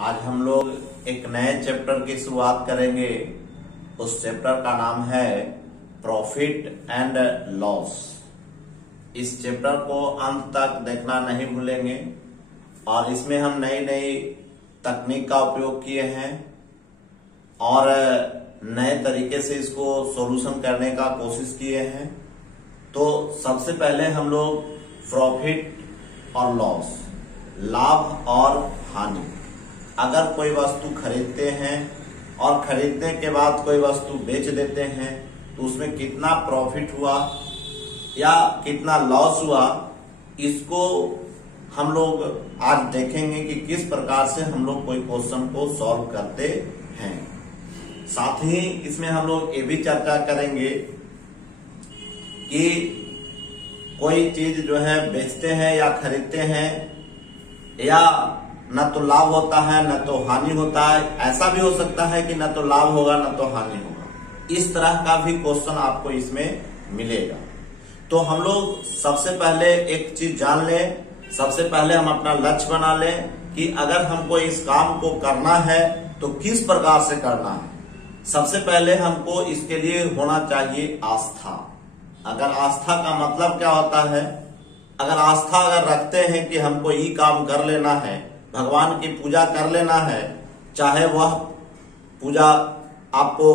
आज हम लोग एक नए चैप्टर की शुरुआत करेंगे। उस चैप्टर का नाम है प्रॉफिट एंड लॉस। इस चैप्टर को अंत तक देखना नहीं भूलेंगे और इसमें हम नई नई तकनीक का उपयोग किए हैं और नए तरीके से इसको सॉल्यूशन करने का कोशिश किए हैं। तो सबसे पहले हम लोग प्रॉफिट और लॉस, लाभ और हानि, अगर कोई वस्तु खरीदते हैं और खरीदने के बाद कोई वस्तु बेच देते हैं तो उसमें कितना प्रॉफिट हुआ या कितना लॉस हुआ, इसको हम लोग आज देखेंगे कि किस प्रकार से हम लोग कोई क्वेश्चन को सॉल्व करते हैं। साथ ही इसमें हम लोग ये भी चर्चा करेंगे कि कोई चीज जो है बेचते हैं या खरीदते हैं या न तो लाभ होता है न तो हानि होता है। ऐसा भी हो सकता है कि न तो लाभ होगा न तो हानि होगा। इस तरह का भी क्वेश्चन आपको इसमें मिलेगा। तो हम लोग सबसे पहले एक चीज जान लें। सबसे पहले हम अपना लक्ष्य बना लें कि अगर हमको इस काम को करना है तो किस प्रकार से करना है। सबसे पहले हमको इसके लिए होना चाहिए आस्था। अगर आस्था का मतलब क्या होता है, अगर आस्था अगर रखते हैं कि हमको ये काम कर लेना है, भगवान की पूजा कर लेना है, चाहे वह पूजा आपको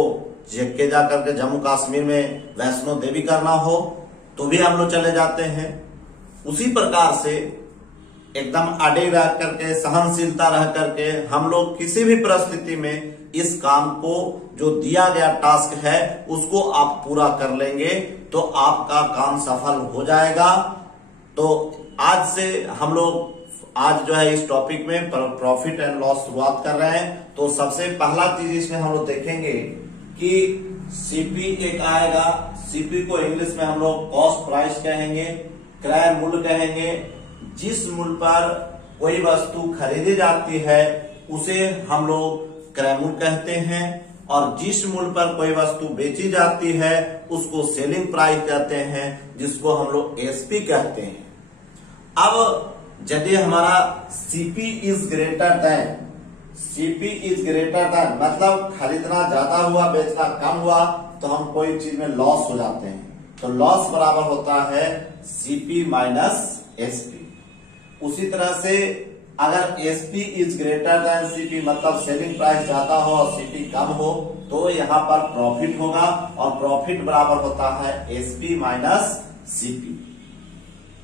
जेके जा करके जम्मू कश्मीर में वैष्णो देवी करना हो तो भी हम लोग चले जाते हैं। उसी प्रकार से एकदम अड़े रह करके, सहनशीलता रह करके हम लोग किसी भी परिस्थिति में इस काम को, जो दिया गया टास्क है, उसको आप पूरा कर लेंगे तो आपका काम सफल हो जाएगा। तो आज से हम लोग आज जो है इस टॉपिक में प्रॉफिट एंड लॉस शुरुआत कर रहे हैं। तो सबसे पहला चीज इसमें हम लोग देखेंगे कि सीपी एक आएगा। सीपी को इंग्लिश में हम लोग कॉस्ट प्राइस कहेंगे, क्रय मूल्य कहेंगे। जिस मूल्य पर कोई वस्तु खरीदी जाती है उसे हम लोग क्रय मूल्य कहते हैं और जिस मूल्य पर कोई वस्तु बेची जाती है उसको सेलिंग प्राइस कहते हैं, जिसको हम लोग एसपी कहते हैं। अब यदि हमारा CP is greater than, CP is greater than मतलब खरीदना ज्यादा हुआ बेचना कम हुआ तो हम कोई चीज में लॉस हो जाते हैं। तो लॉस बराबर होता है सीपी माइनस एसपी। उसी तरह से अगर SP is greater than CP मतलब सेलिंग प्राइस ज्यादा हो और सीपी कम हो तो यहाँ पर प्रॉफिट होगा और प्रॉफिट बराबर होता है एसपी माइनस सीपी।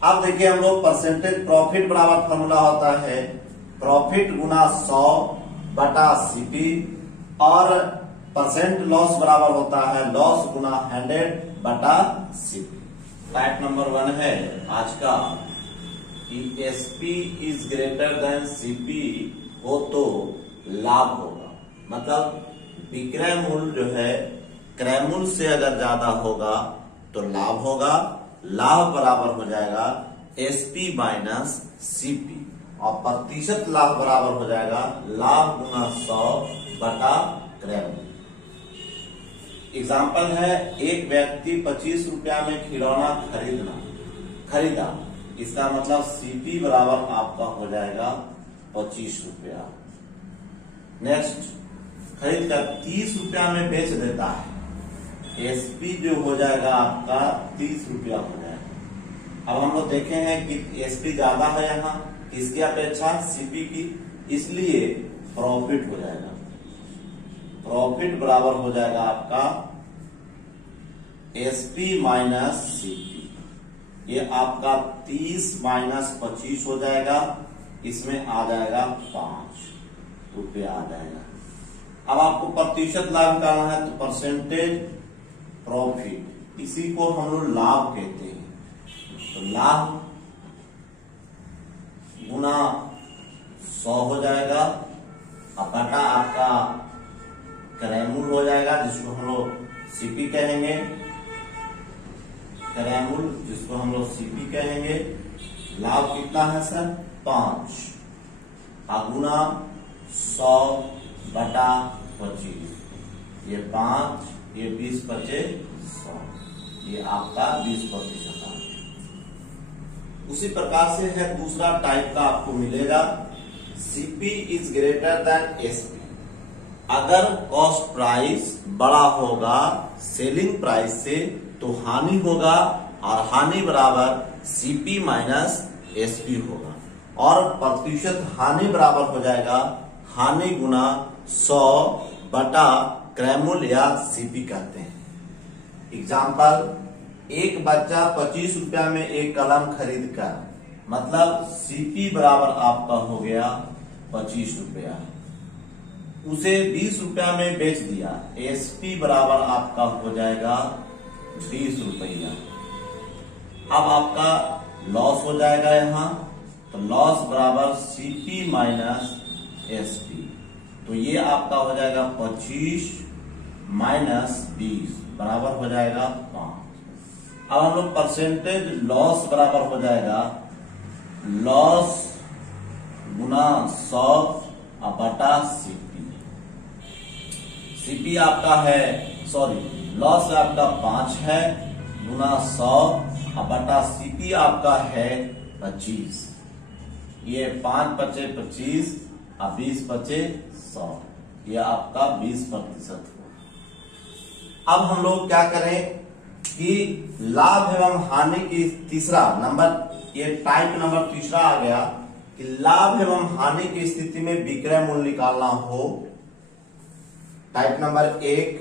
अब देखिए हम लोग परसेंटेज प्रॉफिट बराबर फॉर्मूला होता है प्रॉफिट गुना 100 बटा सीपी और परसेंट लॉस बराबर होता है लॉस गुना 100 बटा सीपी। फैक्ट नंबर 1 है आज का कि SP is greater than CP हो तो लाभ होगा। मतलब विक्रय मूल्य जो है क्रय मूल्य से अगर ज्यादा होगा तो लाभ होगा। लाभ बराबर हो जाएगा एसपी माइनस सीपी और प्रतिशत लाभ बराबर हो जाएगा लाभ गुना 100 बटा क्रय मूल्य। एग्जाम्पल है, एक व्यक्ति 25 रुपया में खिलौना खरीदा। इसका मतलब सीपी बराबर आपका हो जाएगा 25 रुपया। नेक्स्ट, खरीद कर 30 रुपया में बेच देता है। एसपी जो हो जाएगा आपका 30 रुपया हो जाएगा। अब हम लोग देखे हैं कि एसपी ज्यादा है यहाँ इसकी अपेक्षा सीपी की, इसलिए प्रॉफिट हो जाएगा। प्रॉफिट बराबर हो जाएगा आपका एसपी माइनस सीपी। ये आपका 30 माइनस 25 हो जाएगा। इसमें आ जाएगा 5 रुपया आ जाएगा। अब आपको प्रतिशत लाभ निकालना है तो परसेंटेज प्रॉफिट, इसी को हम लोग लाभ कहते हैं। तो लाभ गुना 100 हो जाएगा और बटा आपका क्रय मूल्य हो जाएगा, जिसको हम लोग सीपी कहेंगे। क्रय मूल्य जिसको हम लोग सीपी कहेंगे। लाभ कितना है सर? 5 गुना 100 बटा 25। ये 5, ये 20 बचे 100, ये आपका 20% आ गया। उसी प्रकार से है दूसरा टाइप का आपको मिलेगा CP is greater than SP. अगर कॉस्ट प्राइस बड़ा होगा सेलिंग प्राइस से तो हानि होगा, और हानि बराबर सीपी माइनस एसपी होगा, और प्रतिशत हानि बराबर हो जाएगा हानि गुना 100 बटा क्रय या सीपी कहते हैं। एग्जाम्पल, एक बच्चा 25 रुपया में एक कलम खरीद कर, मतलब सीपी बराबर आपका हो गया 25 रुपया, उसे 20 रुपया में बेच दिया, एसपी बराबर आपका हो जाएगा 20 रुपया। अब आपका लॉस हो जाएगा यहाँ, तो लॉस बराबर सीपी माइनस एसपी, तो ये आपका हो जाएगा 25 माइनस 20 बराबर हो जाएगा 5। अब हम लोग परसेंटेज लॉस बराबर हो जाएगा लॉस गुना 100 बटा सीपी। सीपी आपका है, सॉरी लॉस आपका 5 है गुना 100 बटा सीपी आपका है 25। ये 5 बचे 25 और 20 बचे 100, ये आपका 20% हुआ। अब हम लोग क्या करें कि लाभ एवं हानि की तीसरा नंबर, ये टाइप नंबर तीसरा आ गया कि लाभ एवं हानि की स्थिति में विक्रय मूल्य निकालना हो। टाइप नंबर 1,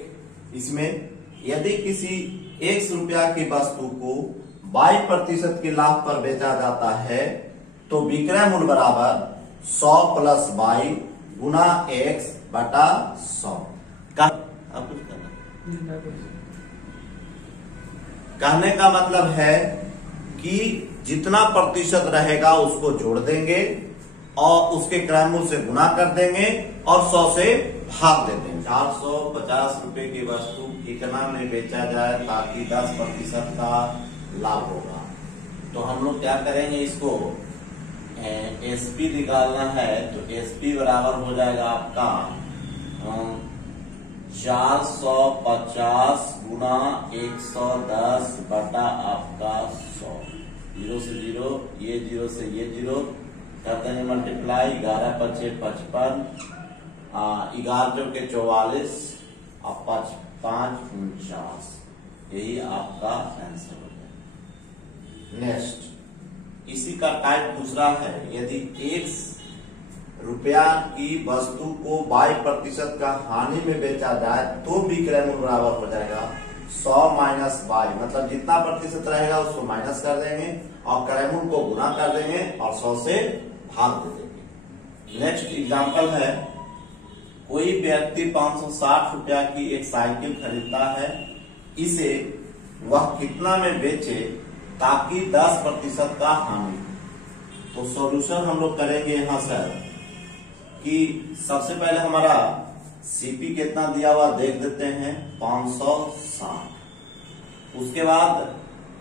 इसमें यदि किसी 100 रुपया की वस्तु को 22% के लाभ पर बेचा जाता है तो विक्रय मूल्य बराबर 100 प्लस 22 गुना x बटा 100। कहने का मतलब है कि जितना प्रतिशत रहेगा उसको जोड़ देंगे और उसके क्रय मूल्य से गुना कर देंगे और 100 से भाग दे देंगे। 450 रुपए की वस्तु कितना में बेचा जाए ताकि 10% का लाभ होगा, तो हम लोग क्या करेंगे, इसको एसपी निकालना है, तो एसपी बराबर हो जाएगा आपका 450 गुना 110 बटा आपका 100। 0 से 0, ये 0 से ये 0 कर देंगे मल्टीप्लाई, 11 पचे 55, 11 जो के 44 और 5 49, यही आपका आंसर हो जाएगा। नेक्स्ट, इसी का टाइप दूसरा है, यदि 1 रुपया की वस्तु को 22% का हानि में बेचा जाए तो विक्रय मूल्य बराबर हो जाएगा 100 माइनस 22, मतलब जितना प्रतिशत रहेगा उसको माइनस कर देंगे और क्रय मूल्य को गुना कर देंगे और 100 से भाग दे देंगे। नेक्स्ट एग्जांपल है, कोई व्यक्ति 560 रुपया की एक साइकिल खरीदता है, इसे वह कितना में बेचे ताकि 10% का हानि। तो सॉल्यूशन हम लोग करेंगे यहां सर कि सबसे पहले हमारा सीपी कितना दिया हुआ देख देते हैं, 560। उसके बाद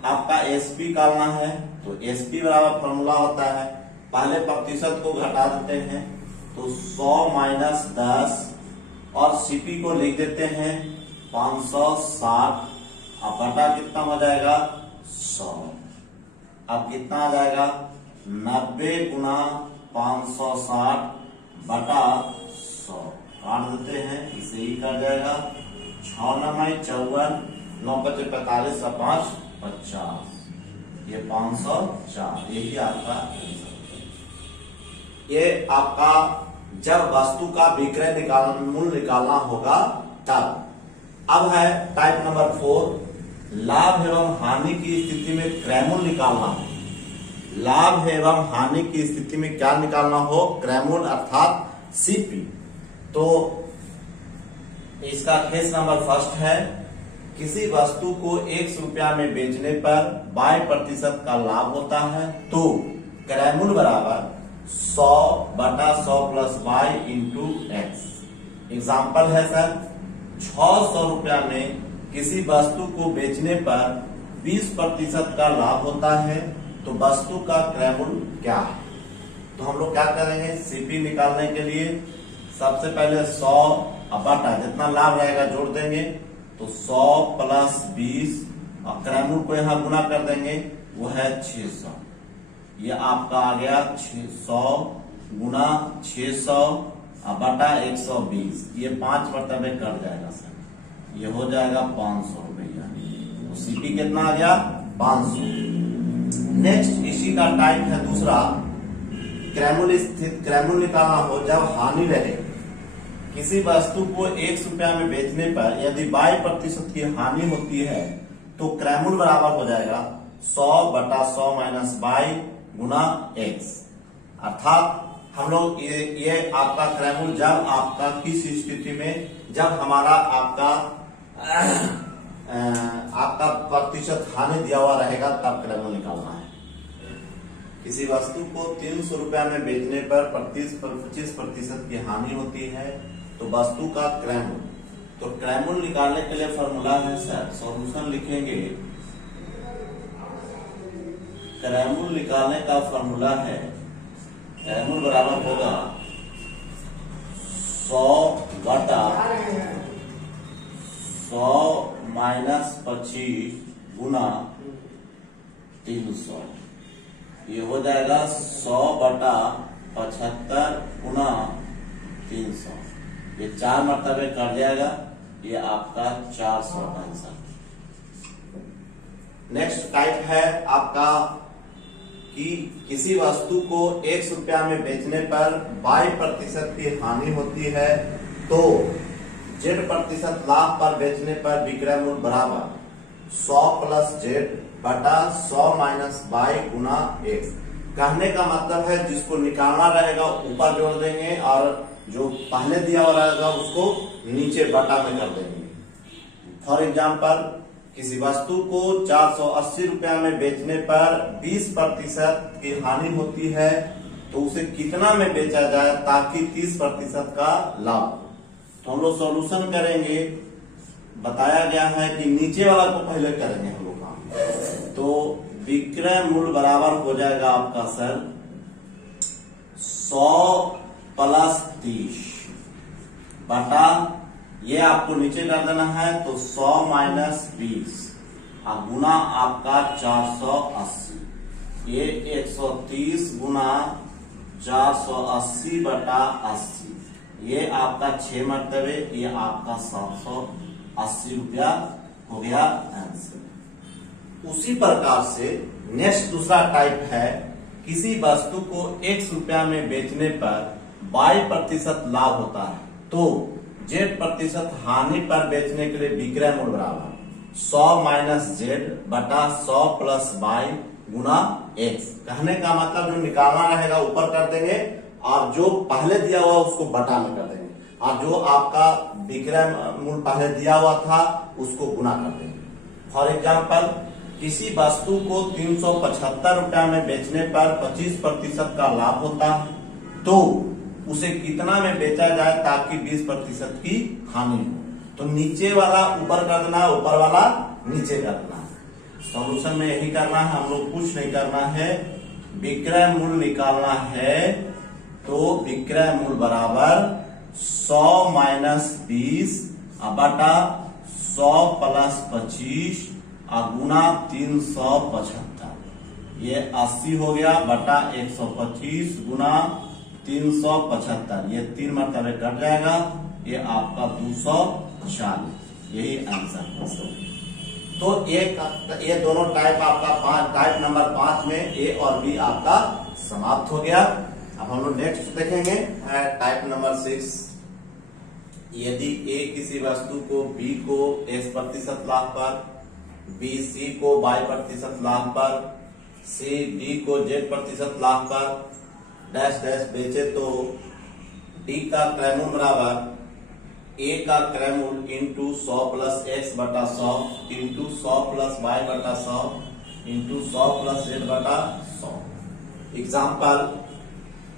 आपका एसपी निकालना है, तो एसपी बराबर फॉर्मूला होता है, पहले प्रतिशत को घटा देते हैं, तो 100 माइनस 10 और सीपी को लिख देते हैं 560 और बटा कितना हो जाएगा 100। अब कितना आ जाएगा 90 गुना 560 बटा 100, काट देते हैं, इसे ही कट जाएगा 6 9 54, 9 5 45 और 5 50, ये 504, यही आपका ये आपका जब वस्तु का विक्रय मूल्य निकालना होगा तब। अब है टाइप नंबर 4, लाभ एवं हानि की स्थिति में क्रय मूल्य निकालना हो। लाभ एवं हानि की स्थिति में क्या निकालना हो, क्रय मूल्य अर्थात सीपी। तो इसका केस नंबर फर्स्ट है, किसी वस्तु को 100 रुपया में बेचने पर 22% का लाभ होता है तो क्रय मूल्य बराबर 100 बटा 100 प्लस 22 इंटू एक्स। एग्जाम्पल है सर, 600 रुपया में किसी वस्तु को बेचने पर 20% का लाभ होता है तो वस्तु का क्रय मूल्य क्या है। तो हम लोग क्या करेंगे, सीपी निकालने के लिए सबसे पहले 100 बटा जितना लाभ रहेगा जोड़ देंगे, तो 100 प्लस 20 और क्रय मूल्य को यहाँ गुना कर देंगे, वो है 600। ये आपका आ गया 600 गुना 600 बटा 120, ये 5 मरतबे कट जाएगा सर, ये हो जाएगा 500 रुपया। तो सीपी कितना आ गया? 500। नेक्स्ट इसी का टाइप है दूसरा, क्रैमुल स्थित क्रैमुल निकालना हो जब हानि रहे। किसी वस्तु को 1 रुपया में बेचने पर यदि 22% की हानि होती है तो क्रैमुल बराबर हो जाएगा 100 बटा 100 माइनस 22 गुना x। अर्थात हम लोग ये आपका क्रैमुल जब आपका किस स्थिति में, जब हमारा आपका प्रतिशत हानि दिया हुआ रहेगा तब क्रैमुल निकालना है। किसी वस्तु को 300 रुपया में बेचने पर 25% की हानि होती है तो वस्तु का क्रैमुल, तो क्रैमुल निकालने के लिए फॉर्मूला है सर, सॉल्यूशन लिखेंगे। क्रैमुल निकालने का फॉर्मूला है, क्रैमुल बराबर होगा 100 बटा 100 माइनस 25 गुना 300, ये हो जाएगा 100 बटा 75 गुना 300, ये 4 मरतबे कट जाएगा, ये आपका 400 आंसर। नेक्स्ट टाइप है आपका कि किसी वस्तु को 1 रुपया में बेचने पर 22% की हानि होती है तो Z% लाभ पर बेचने पर विक्रय मूल्य बराबर 100 प्लस Z बटा 100 माइनस 22 गुना x। कहने का मतलब है जिसको निकालना रहेगा ऊपर जोड़ देंगे और जो पहले दिया हुआ रहेगा उसको नीचे बटा में कर देंगे। फॉर एग्जाम्पल, किसी वस्तु को 480 रुपया में बेचने पर 20% की हानि होती है तो उसे कितना में बेचा जाए ताकि 30% का लाभ हो। तो हम लोग सॉल्यूशन करेंगे, बताया गया है कि नीचे वाला को पहले करेंगे हम लोग काम। तो विक्रय मूल्य बराबर हो जाएगा आपका सर 100 प्लस 30 बटा, ये आपको नीचे कर देना है तो 100 माइनस 20 और गुना आपका 480, ये 130 गुना 480 बटा 80, ये आपका 6 मरतबे, ये आपका 780 रुपया हो गया आंसर। उसी प्रकार से नेक्स्ट दूसरा टाइप है, किसी वस्तु को 1 रुपया में बेचने पर 22% लाभ होता है तो Z% हानि पर बेचने के लिए विक्रय मूल्य बराबर 100 माइनस Z बटा 100 प्लस 22 गुना x। कहने का मतलब जो निकालना रहेगा ऊपर कर देंगे और जो पहले दिया हुआ उसको बटा में कर देंगे और जो आपका विक्रय मूल्य पहले दिया हुआ था उसको गुना कर देंगे। फॉर एग्जाम्पल, किसी वस्तु को 375 रुपया में बेचने पर 25% का लाभ होता है तो उसे कितना में बेचा जाए ताकि 20% की हानि हो। तो नीचे वाला ऊपर कर देना, ऊपर वाला नीचे कर देना। सॉल्यूशन में यही करना है, हम लोग कुछ नहीं करना है। विक्रय मूल्य निकालना है तो विक्रय मूल्य बराबर 100 माइनस 20 बटा 100 प्लस 25 गुना 375, ये 80 हो गया बटा 125 गुना 375, ये 3 मरतबे कट जाएगा, ये आपका 240, यही आंसर है। तो ये दोनों टाइप आपका टाइप नंबर 5 में ए और बी आपका समाप्त हो गया। अब हम लोग नेक्स्ट देखेंगे टाइप नंबर 6। यदि ए किसी वस्तु को बी को x% लाभ पर, बी सी को y% लाभ पर, सी डी को z% लाभ पर डैश डैश बेचे तो डी का क्रय मूल्य बराबर ए का क्रय मूल्य इंटू 100 प्लस x बटा 100 इंटू 100 प्लस y बटा 100 इंटू 100 प्लस z बटा 100। एग्जाम्पल,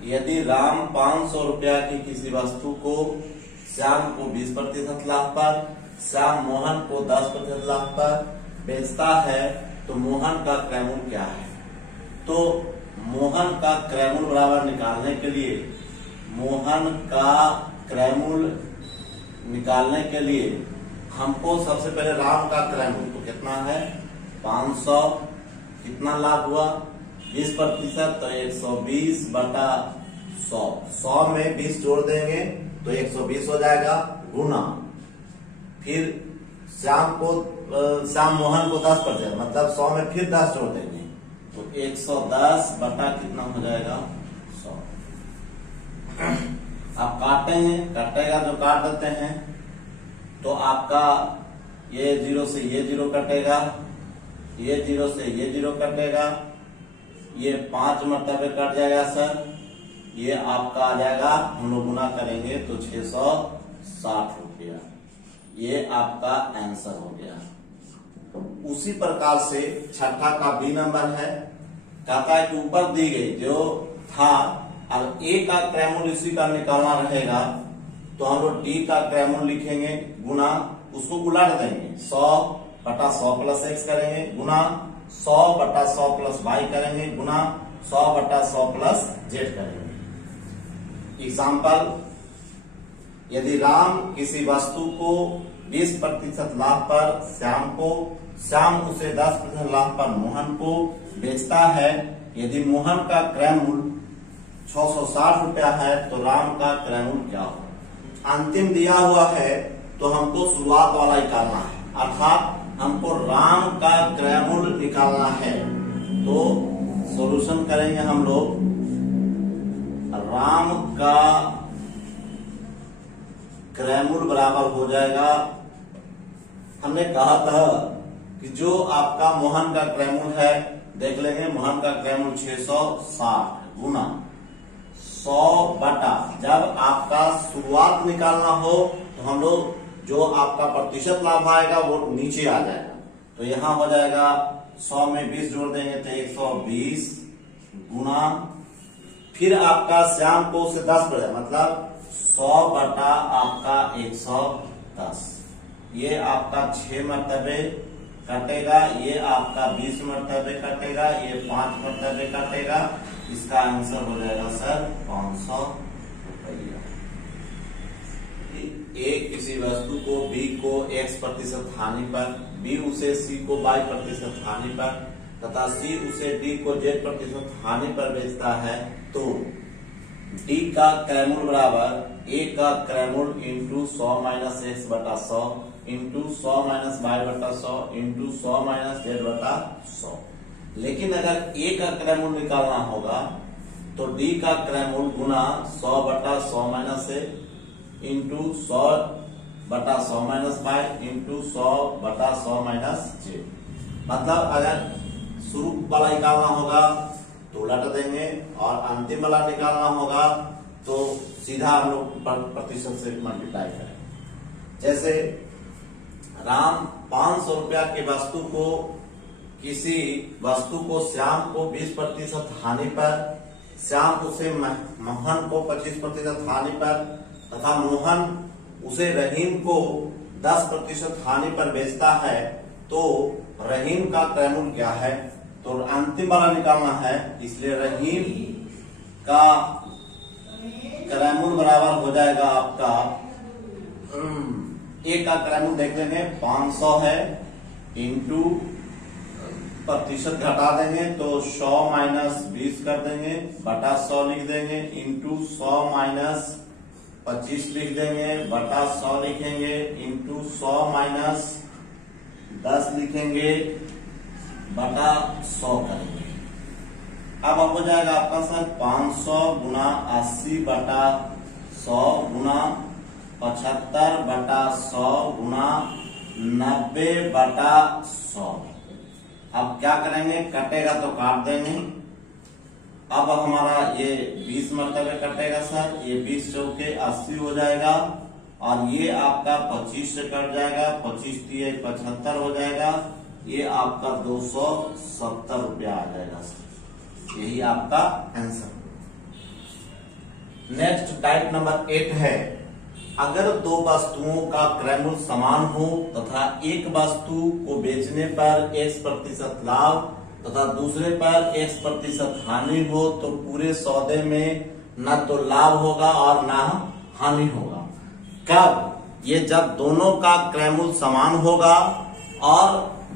यदि राम 500 रुपया की किसी वस्तु को श्याम को 20% लाभ पर, श्याम मोहन को 10% लाभ पर बेचता है तो मोहन का क्रय मूल्य क्या है। तो मोहन का क्रय मूल्य बराबर निकालने के लिए, मोहन का क्रय मूल्य निकालने के लिए हमको सबसे पहले राम का क्रय मूल्य तो कितना है 500, कितना लाभ हुआ 20% तो 120 बटा 100 में 20 जोड़ देंगे तो 120 हो जाएगा, गुना फिर श्याम मोहन को 10%, मतलब 100 में फिर 10 जोड़ देंगे तो 110 बटा कितना हो जाएगा 100। आप काटेंगे, कटेगा जो काट देते हैं तो आपका ये 0 से ये 0 कटेगा, ये 0 से ये 0 कटेगा, ये 5 मरतबे कट जाएगा सर, ये आपका आ जाएगा, हम लोग गुना करेंगे तो 660 रुपया। ये आपका आंसर हो गया। उसी प्रकार से छठा का बी नंबर है, कहता है कि ऊपर दी गई जो था, अब ए का क्रयमूल इसी का निकालना रहेगा तो हम लोग डी का क्रयमूल लिखेंगे, गुना उसको उलट देंगे, 100 बटा 100 प्लस x करेंगे, गुना 100 बटा 100 प्लस y करेंगे, गुना 100 बटा 100 प्लस z करेंगे। एग्जाम्पल, यदि राम किसी वस्तु को 20% लाभ पर श्याम उसे 10% लाभ पर मोहन को बेचता है, यदि मोहन का क्रय मूल्य 660 रुपया है तो राम का क्रय मूल्य क्या होगा। अंतिम दिया हुआ है तो हमको शुरुआत वाला निकालना है, अर्थात हमको राम का क्रय मूल्य निकालना है। तो सॉल्यूशन करेंगे हम लोग, राम का क्रय मूल्य बराबर हो जाएगा, हमने कहा था कि जो आपका मोहन का क्रय मूल्य है, देख लेंगे मोहन का क्रय मूल्य 660 गुना 100 बटा, जब आपका शुरुआत निकालना हो तो हम लोग जो आपका प्रतिशत लाभ आएगा वो नीचे आ जाएगा, तो यहां हो जाएगा 100 में 20 जोड़ देंगे तो 120 गुना, फिर आपका श्याम को उसे 10%, मतलब 100 बटा आपका 110, ये आपका 6 मरतबे कटेगा, ये आपका 20 मरतबे कटेगा, ये 5 मरतबे कटेगा, इसका आंसर हो जाएगा सर 500 रुपया। ए किसी वस्तु को बी को x% हानि पर, बी उसे सी को y% हानि पर तथा सी उसे डी को z% हानि पर बेचता है, तो डी का क्रय मूल्य बराबर ए का क्रय मूल्य इंटू 100 माइनस x बटा 100 इंटू 100 माइनस y बटा 100 इंटू 100 माइनस z बटा 100। लेकिन अगर ए का क्रय मूल्य निकालना होगा तो डी का क्रय मूल्य गुना 100 बटा 100 माइनस ए इंटू 100 बटा 100 माइनस y इंटू 100 बटा 100 माइनस जे। मतलब अगर शुरू वाला निकालना होगा तो उलट देंगे और अंतिम वाला निकालना होगा तो सीधा हम लोग प्रतिशत से मल्टीप्लाई करें। जैसे राम 500 रुपया की वस्तु को किसी वस्तु को श्याम को 20% हानि पर, श्याम उसे मोहन को 25% हानि पर तथा मोहन उसे रहीम को 10% हानि पर बेचता है, तो रहीम का क्रय मूल्य क्या है, तो अंतिम वाला निकालना है, इसलिए रहीम का क्रय मूल्य बराबर हो जाएगा आपका, ए का क्रय मूल्य देख लेंगे 500 है, इंटू प्रतिशत घटा देंगे तो 100 माइनस 20 कर देंगे बटा 100 लिख देंगे, इंटू 100 माइनस 25 लिख देंगे बटा 100 लिखेंगे, इंटू 100 माइनस 10 लिखेंगे बटा 100 करेंगे। अब हो जाएगा आपका सर 500 गुना 80 बटा 100 गुना 75 बटा 100 गुना 90 बटा 100। अब क्या करेंगे, कटेगा तो काट देंगे। अब हमारा ये 20 मरतबे कटेगा सर, ये 20 चौके 80 हो जाएगा और ये आपका 25 से कट जाएगा, 25 दिए 75 हो जाएगा, ये आपका 270 रुपया आ जाएगा सर। यही आपका आंसर। नेक्स्ट टाइप नंबर 8 है, अगर दो वस्तुओं का क्रय मूल्य समान हो तथा एक वस्तु को बेचने पर x% लाभ तथा दूसरे पर x% हानि हो तो पूरे सौदे में न तो लाभ होगा और न हानि होगा। कब? ये जब दोनों का क्रय मूल्य समान होगा और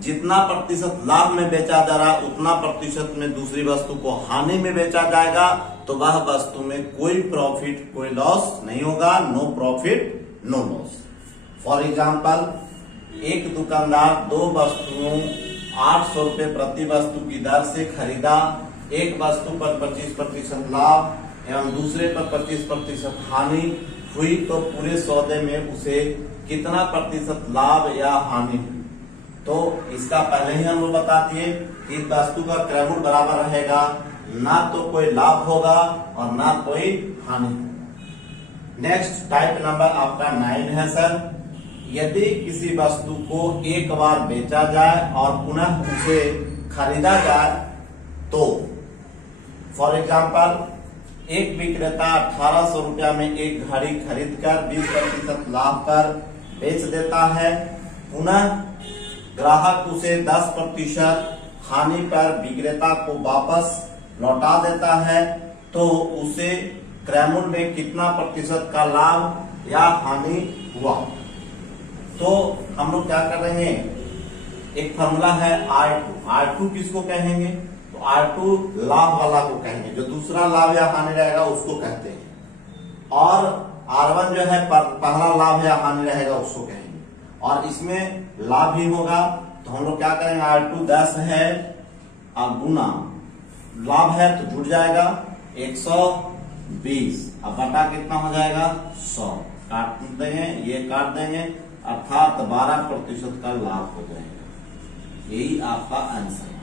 जितना प्रतिशत लाभ में बेचा जा रहा है उतना प्रतिशत में दूसरी वस्तु को हानि में बेचा जाएगा, तो वह वस्तु में कोई प्रॉफिट कोई लॉस नहीं होगा, no profit no loss. For example, एक दुकानदार दो वस्तुओं 800 रुपए प्रति वस्तु की दर से खरीदा, एक वस्तु पर 25% लाभ एवं दूसरे पर 25% हानि हुई, तो पूरे सौदे में उसे कितना प्रतिशत लाभ या हानि हुई। तो इसका पहले ही हम लोग बता दिए कि वस्तु का क्रय मूल्य बराबर रहेगा, ना तो कोई लाभ होगा और ना कोई हानि। नेक्स्ट टाइप नंबर आपका 9 है सर। यदि किसी वस्तु को एक बार बेचा जाए और पुनः उसे खरीदा जाए तो, फॉर एग्जाम्पल, एक विक्रेता 1800 रुपया में एक घड़ी खरीदकर 20% लाभ पर बेच देता है, पुनः ग्राहक उसे 10% हानि पर विक्रेता को वापस लौटा देता है, तो उसे क्रय मूल्य में कितना प्रतिशत का लाभ या हानि हुआ। तो हम लोग क्या करेंगे, एक फॉर्मूला है R2। R2 किसको कहेंगे, तो R2 लाभ वाला को कहेंगे, जो दूसरा लाभ या हानि रहेगा उसको कहते हैं। और R1 जो है पहला लाभ या हानि रहेगा उसको कहेंगे। और इसमें लाभ भी होगा, तो हम लोग क्या करेंगे, R2 10 है अब गुना लाभ है तो जुड़ जाएगा 120, अब बटा कितना हो जाएगा 100, काट देंगे, ये काट देंगे, अर्थात 12% का लाभ हो जाएगा। यही आपका आंसर है।